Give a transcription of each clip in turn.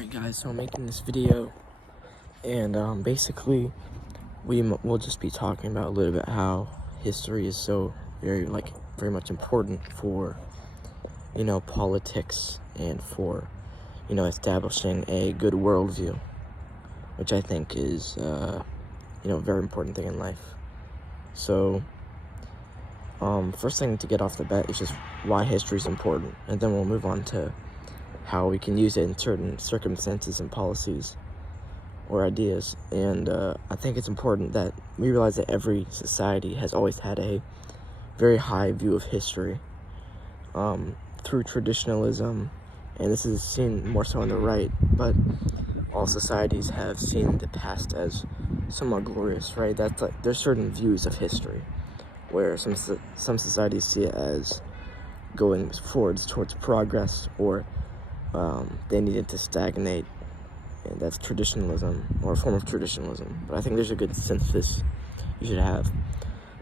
Alright guys, so I'm making this video, and basically we'll just be talking about a little bit how history is so very much important for, politics and for, establishing a good worldview, which I think is, a very important thing in life. So, first thing to get off the bat is just why history is important, and then we'll move on to how we can use it in certain circumstances and policies or ideas. And I think it's important that we realize that every society has always had a very high view of history through traditionalism, and this is seen more so on the right, but all societies have seen the past as somewhat glorious, right? That's like, there's certain views of history where some societies see it as going forwards towards progress, or they needed to stagnate, and that's traditionalism, or a form of traditionalism. But I think there's a good synthesis you should have.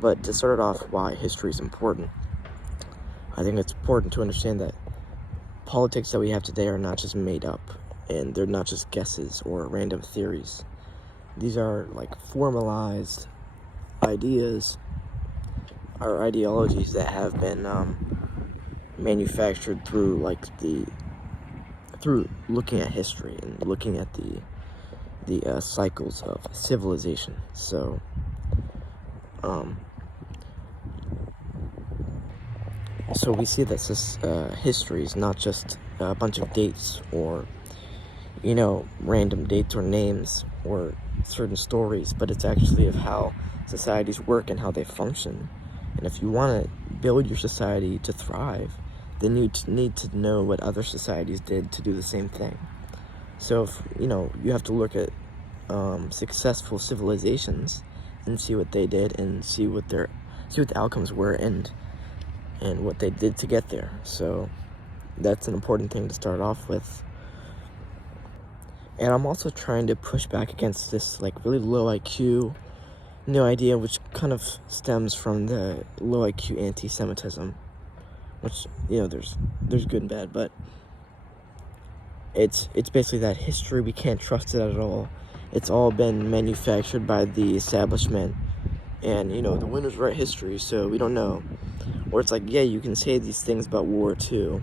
But to start it off, why history is important, I think it's important to understand that politics that we have today are not just made up, and they're not just guesses or random theories. These are like formalized ideas or ideologies that have been manufactured through through looking at history and looking at the cycles of civilization. So we see that history is not just a bunch of dates or random dates or names or certain stories, but it's actually of how societies work and how they function. And if you want to build your society to thrive, then you need to know what other societies did to do the same thing. So if, you have to look at successful civilizations and see what they did and see what the outcomes were and what they did to get there. So that's an important thing to start off with. And I'm also trying to push back against this really low IQ idea, which kind of stems from the low IQ anti-Semitism, which there's good and bad, but it's basically that history, we can't trust it at all. It's all been manufactured by the establishment, and the winners write history, so we don't know. Or it's like, yeah, you can say these things about World War II,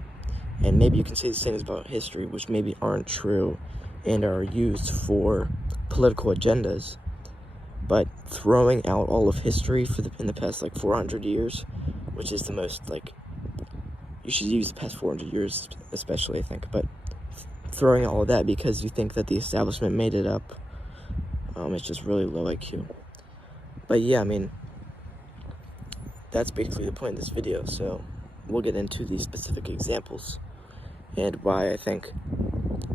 and maybe you can say these things about history which maybe aren't true and are used for political agendas, but throwing out all of history in the past 400 years, which is the most you should use the past 400 years especially, I think, but throwing all of that because you think that the establishment made it up, it's just really low IQ. But yeah, I mean, that's basically the point of this video, so we'll get into these specific examples and why I think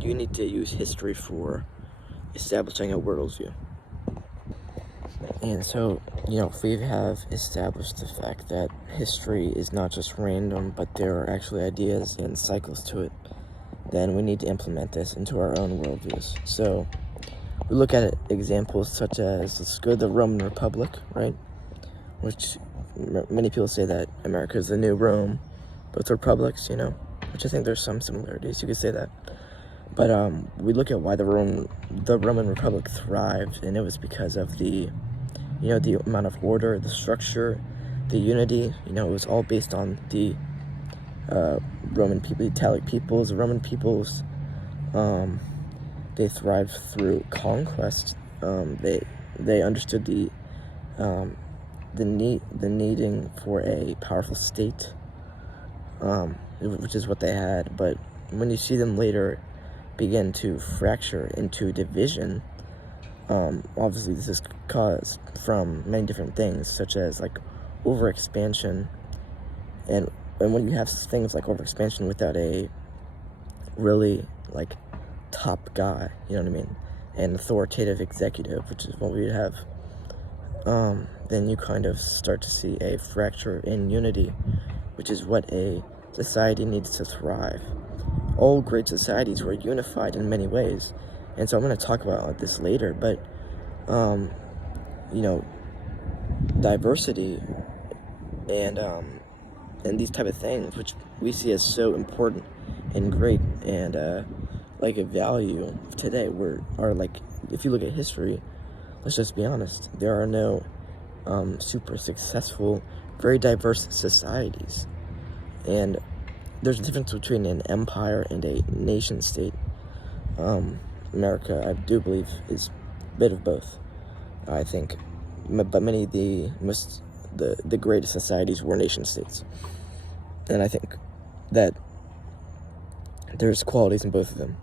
you need to use history for establishing a worldview. And so, if we have established the fact that history is not just random, but there are actually ideas and cycles to it, then we need to implement this into our own worldviews. So we look at examples such as, let's go to the Roman Republic, right? Which many people say that America is the new Rome, both republics, which I think there's some similarities, you could say that. But we look at why the Roman Republic thrived, and it was because of the amount of order, the structure, the unity. It was all based on the Roman people, Italic peoples. The Roman peoples, they thrived through conquest. They understood the needing for a powerful state, which is what they had. But when you see them later begin to fracture into division, obviously this is caused from many different things, such as overexpansion, and when you have things like overexpansion without a really top guy, an authoritative executive, which is what we have, then you kind of start to see a fracture in unity, which is what a society needs to thrive. All great societies were unified in many ways, and so I'm going to talk about this later, but diversity and these type of things, which we see as so important and great, and like a value today. If you look at history, let's just be honest, there are no super successful, very diverse societies. And there's a difference between an empire and a nation state. America, I do believe, is a bit of both. I think, but many of the greatest societies were nation states. And I think that there's qualities in both of them.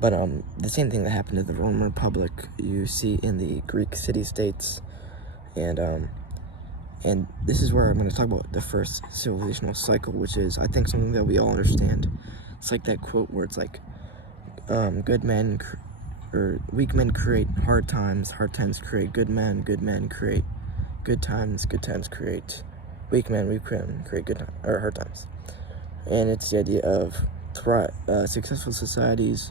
But the same thing that happened to the Roman Republic, you see in the Greek city-states, and this is where I'm going to talk about the first civilizational cycle, which is, I think, something that we all understand. It's like that quote where it's like, weak men create hard times create good men create good times create weak men create hard times. And it's the idea of successful societies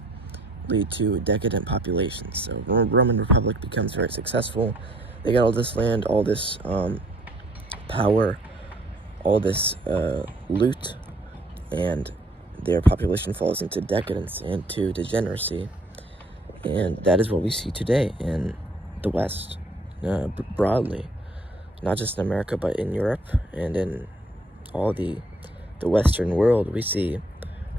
lead to decadent populations. So Roman Republic becomes very successful. They got all this land, all this power, all this loot, and their population falls into decadence and to degeneracy. And that is what we see today in the West, broadly, not just in America, but in Europe and in all the Western world. We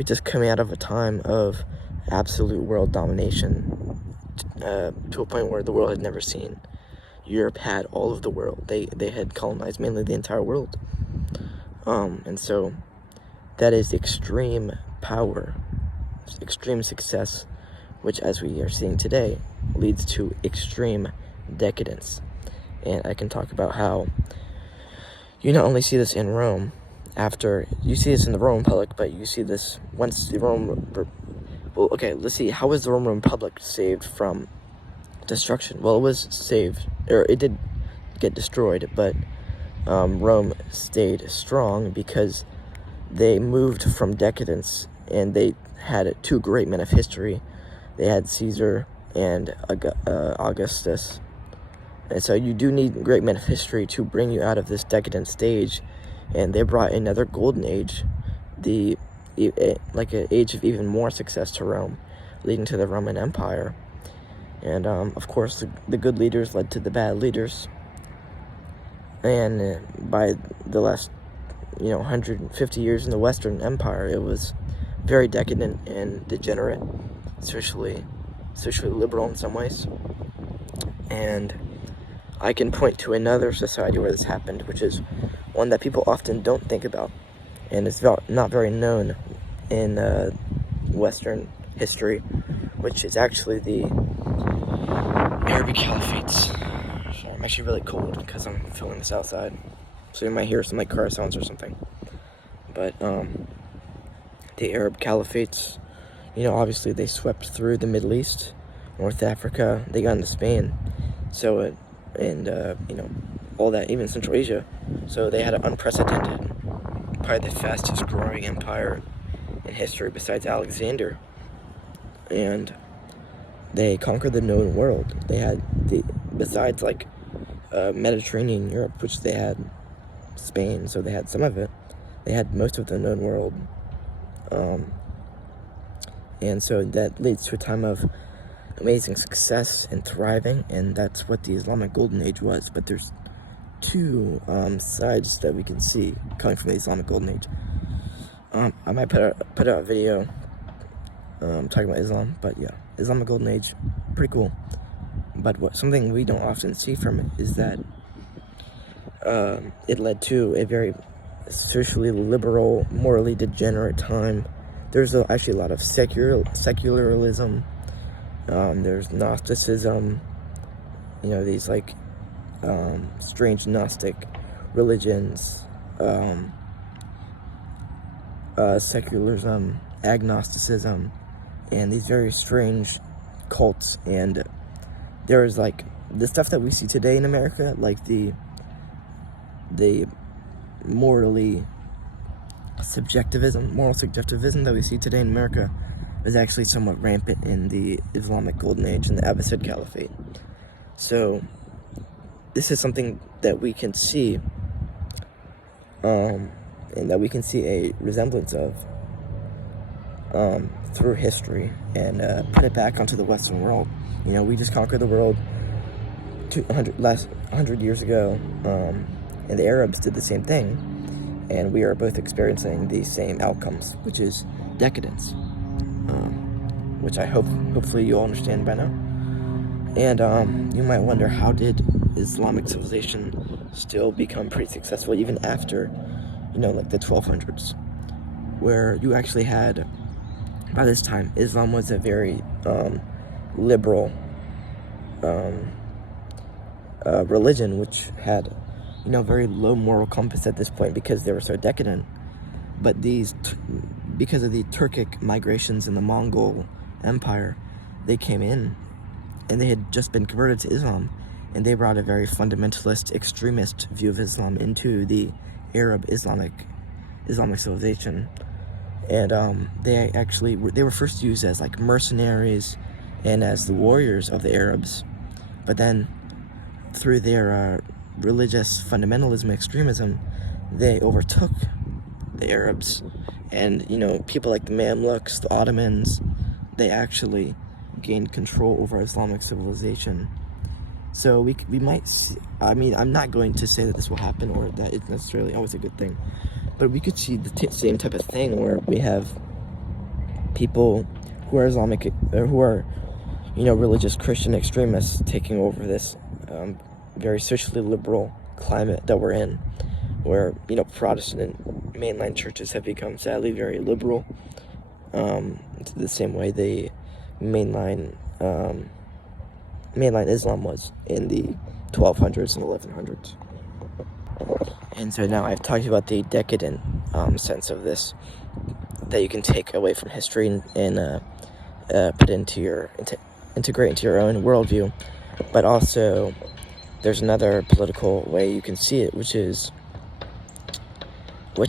just coming out of a time of absolute world domination, to a point where the world had never seen. Europe had all of the world. They had colonized mainly the entire world. And so that is extreme power, extreme success, which, as we are seeing today, leads to extreme decadence. And I can talk about how you not only see this in Rome, after you see this in the Roman Republic, but you see this once the well, okay, let's see, how was the Roman Republic saved from destruction? Well, it was saved, or it did get destroyed, but Rome stayed strong because they moved from decadence, and they had two great men of history. They had Caesar and Augustus. And so you do need great men of history to bring you out of this decadent stage. And they brought another golden age, like an age of even more success to Rome, leading to the Roman Empire. And of course, the good leaders led to the bad leaders. And by the last 150 years in the Western Empire, it was very decadent and degenerate, socially liberal in some ways. And I can point to another society where this happened, which is one that people often don't think about, and it's not very known in Western history, which is actually the Arabic Caliphates. Sorry, I'm actually really cold because I'm filming this outside, so you might hear some like car sounds or something. But the Arab Caliphates, obviously they swept through the Middle East, North Africa, they got into Spain, so all that, even Central Asia. So they had an unprecedented, probably the fastest growing empire in history besides Alexander. And they conquered the known world. They had, besides Mediterranean Europe, which they had Spain, so they had some of it. They had most of the known world. And so that leads to a time of amazing success and thriving, and that's what the Islamic Golden Age was. But there's two sides that we can see coming from the Islamic Golden Age. I might put out a video talking about Islam, but yeah, Islamic Golden Age, pretty cool. But something we don't often see from it is that it led to a very socially liberal, morally degenerate time. There's actually a lot of secularism. There's Gnosticism, these strange Gnostic religions, secularism, agnosticism, and these very strange cults. And there's the stuff that we see today in America, like the moral subjectivism that we see today in America is actually somewhat rampant in the Islamic Golden Age and the Abbasid Caliphate. So this is something that we can see, and that we can see a resemblance of through history and put it back onto the Western world. You know, we just conquered the world 100 years ago, and the Arabs did the same thing, and we are both experiencing the same outcomes, which is decadence, which I hopefully you all understand by now. And you might wonder, how did Islamic civilization still become pretty successful even after, you know, like the 1200s, where you actually had, by this time, Islam was a very liberal religion, which had, you know, very low moral compass at this point because they were so decadent. But because of the Turkic migrations in the Mongol Empire, they came in, and they had just been converted to Islam, and they brought a very fundamentalist, extremist view of Islam into the Arab Islamic civilization. And they were first used as like mercenaries and as the warriors of the Arabs, but then through their religious fundamentalism, extremism, they overtook the Arabs, and, you know, people like the Mamluks, the Ottomans, they actually gained control over Islamic civilization. So we might see, I mean, I'm not going to say that this will happen or that it's necessarily always a good thing, but we could see the same type of thing where we have people who are Islamic, or who are, you know, religious Christian extremists taking over this very socially liberal climate that we're in, where, you know, Protestant mainline churches have become sadly very liberal, the same way the mainline Islam was in the 1200s and 1100s. And so now I've talked about the decadent sense of this that you can take away from history and put integrate into your own worldview. But also, there's another political way you can see it, which I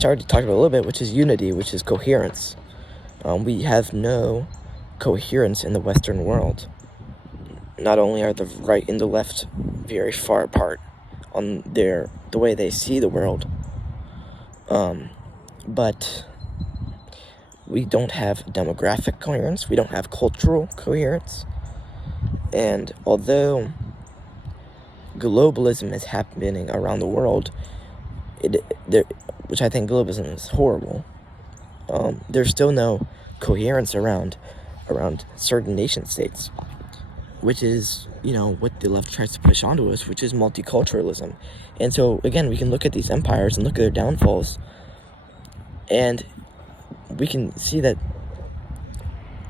already talked about a little bit, which is unity, which is coherence. We have no coherence in the Western world. Not only are the right and the left very far apart on the way they see the world, but we don't have demographic coherence, we don't have cultural coherence, and although globalism is happening around the world, which I think globalism is horrible, there's still no coherence around certain nation states, which is, you know, what the left tries to push onto us, which is multiculturalism. And so, again, we can look at these empires and look at their downfalls, and we can see that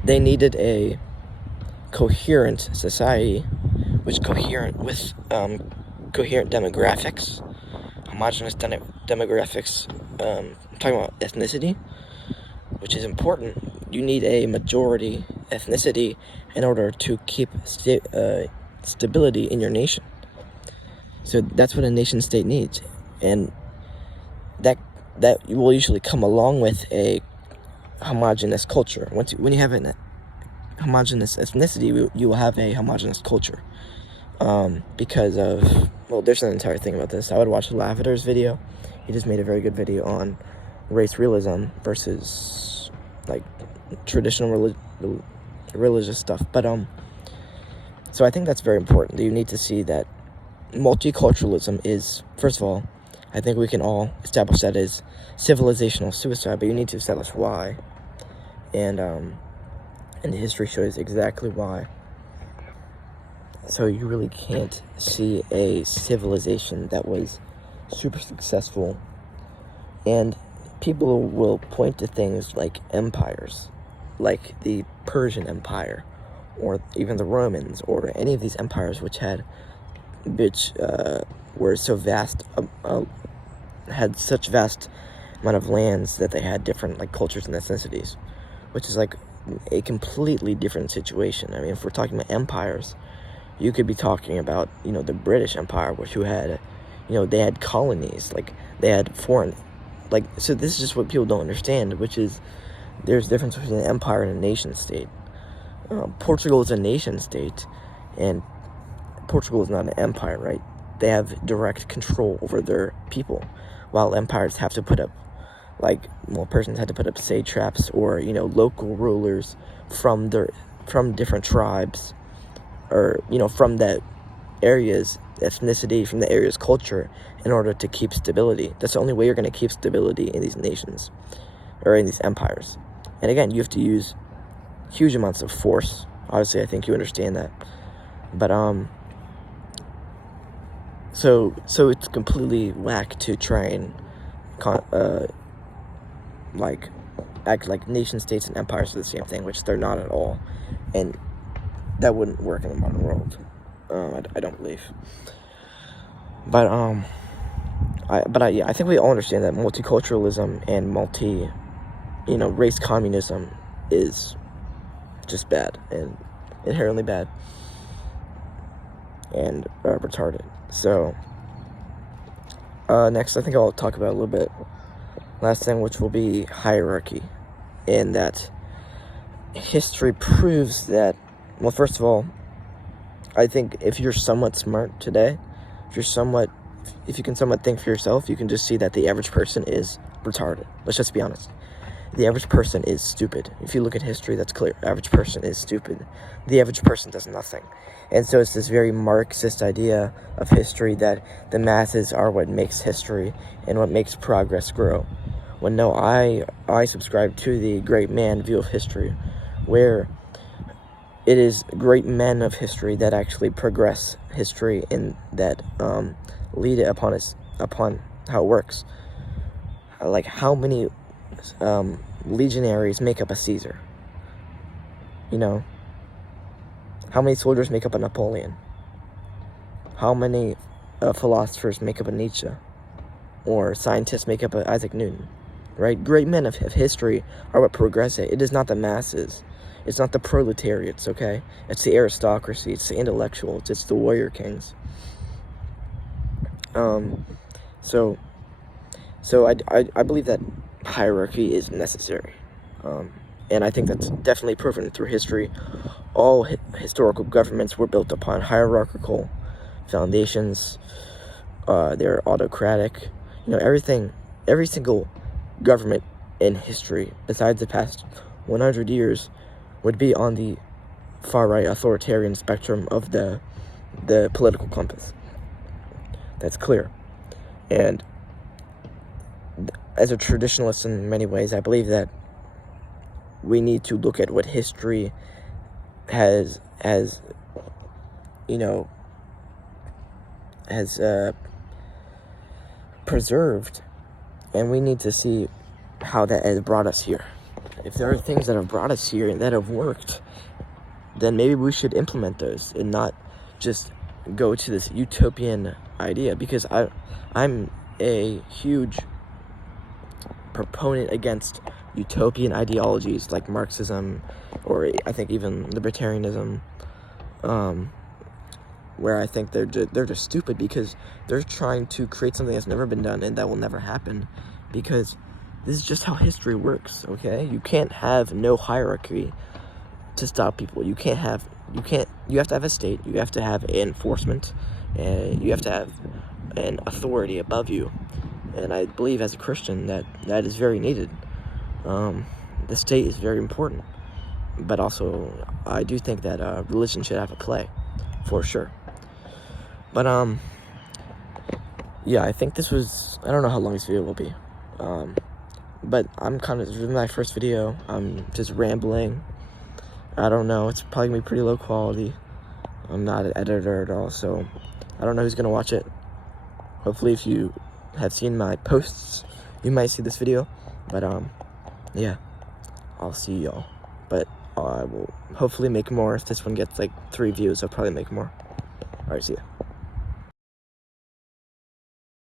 they needed a coherent society, with coherent demographics, homogenous demographics. I'm talking about ethnicity, which is important. You need a majority ethnicity in order to keep stability in your nation. So that's what a nation state needs, and that will usually come along with a homogeneous culture. When you have a homogeneous ethnicity, you will have a homogeneous culture, because of, well, there's an entire thing about this. I would watch Laviter's video. He just made a very good video on race realism versus like traditional religious stuff. But so I think that's very important. You need to see that multiculturalism is, first of all, I think we can all establish that as civilizational suicide, but you need to establish why. And the history shows exactly why. So you really can't see a civilization that was super successful. And people will point to things like empires, like the Persian Empire, or even the Romans, or any of these empires which were so vast, had such vast amount of lands that they had different like cultures and ethnicities, which is like a completely different situation. I mean, if we're talking about empires, you could be talking about, you know, the British Empire, who had, you know, they had colonies, like they had foreign, like, so this is just what people don't understand, which is there's a difference between an empire and a nation state. Portugal is a nation state, and Portugal is not an empire, right? They have direct control over their people, while empires have to put up like, well, persons had to put up satraps, or, you know, local rulers from different tribes, or, you know, from that area's ethnicity, from the area's culture, in order to keep stability. That's the only way you're going to keep stability in these nations, or in these empires. And again, you have to use huge amounts of force. Obviously, I think you understand that. But so it's completely whack to try and like act like nation states and empires are the same thing, which they're not at all, and that wouldn't work in the modern world. I don't believe. But I think we all understand that multiculturalism and race communism is just bad, and inherently bad, and retarded. So next, I think I'll talk about a little bit last thing, which will be hierarchy, and that history proves that. Well, first of all, I think if you're somewhat smart today, if you can somewhat think for yourself, you can just see that the average person is retarded. Let's just be honest. The average person is stupid. If you look at history, that's clear. Average person is stupid. The average person does nothing. And so it's this very Marxist idea of history that the masses are what makes history and what makes progress grow. When no, I subscribe to the great man view of history, where it is great men of history that actually progress history, and that lead it upon how it works. Like, how many legionaries make up a Caesar? You know, how many soldiers make up a Napoleon? How many philosophers make up a Nietzsche? Or scientists make up a Isaac Newton? Right? Great men of history are what progress it. It is not the masses. It's not the proletariats, okay? It's the aristocracy. It's the intellectuals. It's the warrior kings. So I believe that hierarchy is necessary. And I think that's definitely proven through history. All historical governments were built upon hierarchical foundations. They're autocratic. You know, every single government in history, besides the past 100 years, would be on the far-right authoritarian spectrum of the political compass. That's clear. And as a traditionalist in many ways, I believe that we need to look at what history has preserved, and we need to see how that has brought us here. If there are things that have brought us here and that have worked, then maybe we should implement those and not just go to this utopian idea, because I'm a huge proponent against utopian ideologies like Marxism, or I think even libertarianism, where I think they're just stupid, because they're trying to create something that's never been done and that will never happen, because this is just how history works, okay? You can't have no hierarchy to stop people. You have to have a state, you have to have enforcement, and you have to have an authority above you. And I believe as a Christian that is very needed. The state is very important, but also I do think that religion should have a play, for sure. But yeah, I think this was, I don't know how long this video will be, but this is my first video. I'm just rambling. I don't know, it's probably gonna be pretty low quality. I'm not an editor at all, so I don't know who's gonna watch it. Hopefully, if you have seen my posts, you might see this video. But yeah, I'll see y'all. But I will hopefully make more. If this one gets like 3 views, I'll probably make more. Alright, see ya.